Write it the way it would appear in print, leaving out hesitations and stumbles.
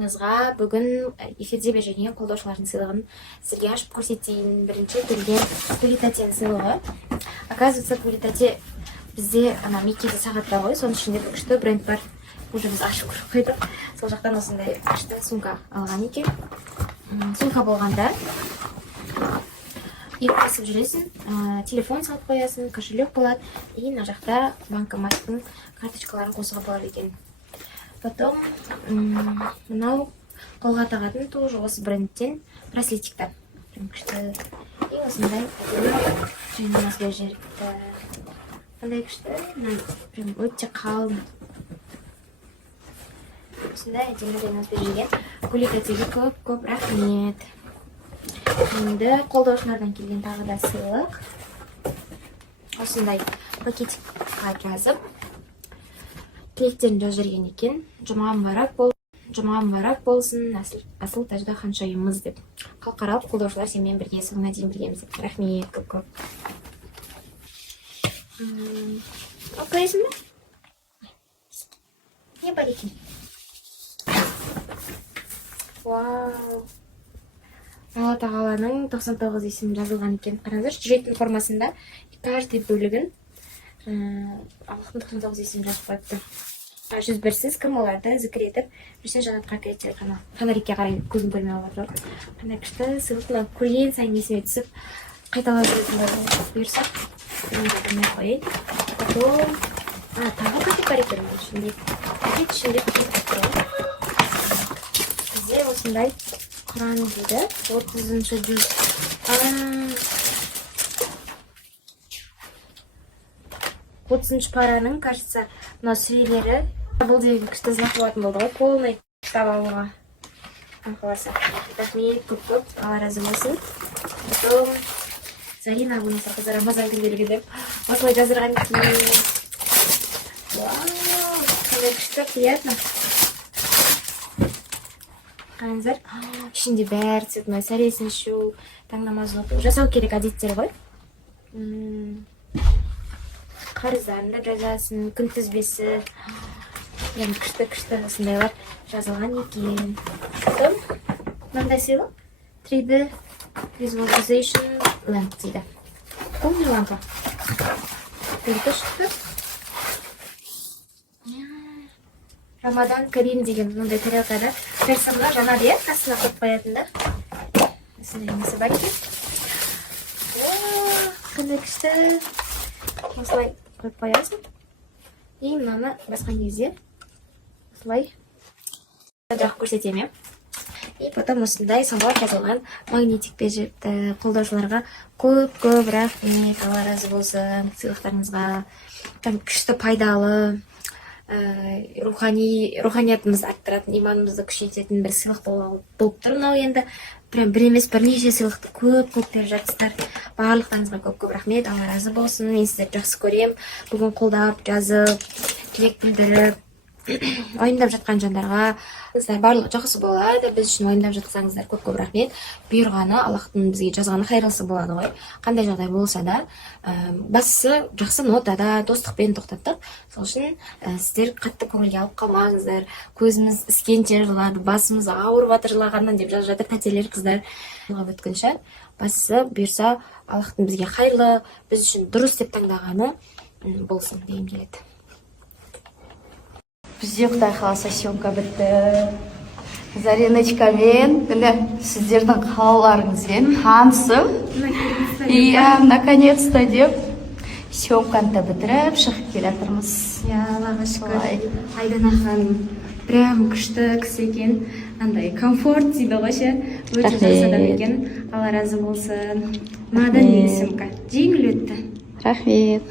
баршаларыңызға бүгін эфирде берген қолдаушылардың сыйлығын сізге ашып көрсетейін. Бірінші келген Кулитатен сыйлығы. Оказывается, Кулитате бізде Миккиде сағатта ғой, соның ішінде бір күшті бренд бар. Уже біз ашып көріп қойдық. Сол жақтан осындай күшті сумка алған екен. Сумка болғанда еп басып жүресің, телефон салып қоясың, кошелек болады, и мына жақта банкоматтың карточкаларын қосуға болады екен. Потом мынау қолға тағатын тоже осы брендтен браслетиктер. Күшті. И осындай жайнамаз бер жерді. Қандай күшті, прям өте қалың. Осындай әдемі жайнамаз бер жерген. Кулитатеге көп рахмет. Енді қолдаушылардан келген тағы да сыйлық. Осындай пакетикқа жазып тілектерін жазып жүрген екен. Жұма мүбәрак болсын, асыл тәжді ханшайымыз деп. Халықаралық қолдаушылар сенімен бірге, соңына дейін біргеміз деп. Рахмет көп. Оқырайсың ба? Не бар екен? Вау! Алла тағаланың 99 есімі жазылған екен. Қараңыздар, жүректің формасында каждый бөлігін Аллахтың 99 есімі жазып қойыпты. 101-сіз кім оларды зікір етіп, жүрсен жанатқа кіретер фонарикке қарай көзін көрмей алып жатыр. Қандай күшті сыйлықтың көрген сайын есіме түсіп, қайталап жүретіндей бұйырса, білмей қойын. Потом тағы пакет бар екен ішінде. Пакет ішінде бізде осындай Құран дейді. 30-шы жүз. 30-шы параның, кажется, мына сүрелері. Бұл деген күшті знак болатын болды ғой, полный кітап алуға. Қаласа. Рахмет көп, Алла разы болсын. Потом Зарина абонесі қыздар Рамазан күндерге деп осылай жазырған екен. Вау, қандай күшті, приятно. Қараңыздар, ішінде бәрі цветной, сәресін ішу, таң намаз оқу, жасау керек әдеттер ғой. Қарыздарын да жазасын, күнтізбесі, күшті осындайлар жазылған екен. Потом мынандай сыйлық 3D Visualization Lamp дейді. Помни лампа? Только шықты. Рамадан Карим деген мындай тарелкада персонға жанады, иә, қасына қойып қоятында. Осындай несі бар екен. Қандай күшті. Осылай қойып қоясың. И мынаны басқан кезде осылай жақ көрсетемін. И потом осындай самбар жазылған магнитик беріпті. Қолдаушыларға көп рахмет, Алла разы болсын сыйлықтарыңызға. Күшті пайдалы, руханиятымызды арттыратын, иманымызды күшейтетін бір сыйлық болып тұр. Мынау енді прям бір емес, бірнеше сыйлықты көп беріп жатсыздар. Барлықтарыңызға көп рахмет, Алла разы болсын. Мен сіздерді жақсы көрем. Бүгін қолдап, жазып, тілек білдіріп, ойындап жатқан жандарға барлығы жақсы болады. Біз үшін ойындап жатсаңыздар көп рахмет. Бұйырғаны Аллахтың бізге жазғаны хайырлысы болады ғой. Қандай жағдай болса да, бастысы жақсы нотада, достықпен тоқтаттық. Сол үшін сіздер қатты көңілге алып қалмаңыздар. Көзіміз іскенше жылады, басымыз ауырып жатыр жылағаннан деп жазып жатыр тәтелер, қыздар. Өткінші бастысы бұйырса Аллахтың бізге хайырлы, біз үшін дұрыс деп таңдағаны болсын дегім келеді. Бізде Құдай қаласа съемка бітті. Зариночкамен, сіздердің қалаларыңызбен танысып, наконец-то деп съемканы да бітіріп шығып келе жатырмыз. Аллаға шүкір. Айдана ханым прям күшті кісі екен. Андай комфорт дейді ғой ше. Өте жақсы адам екен. Алла разы болсын. Мадан деген съемка жеңіл өтті. Рахмет.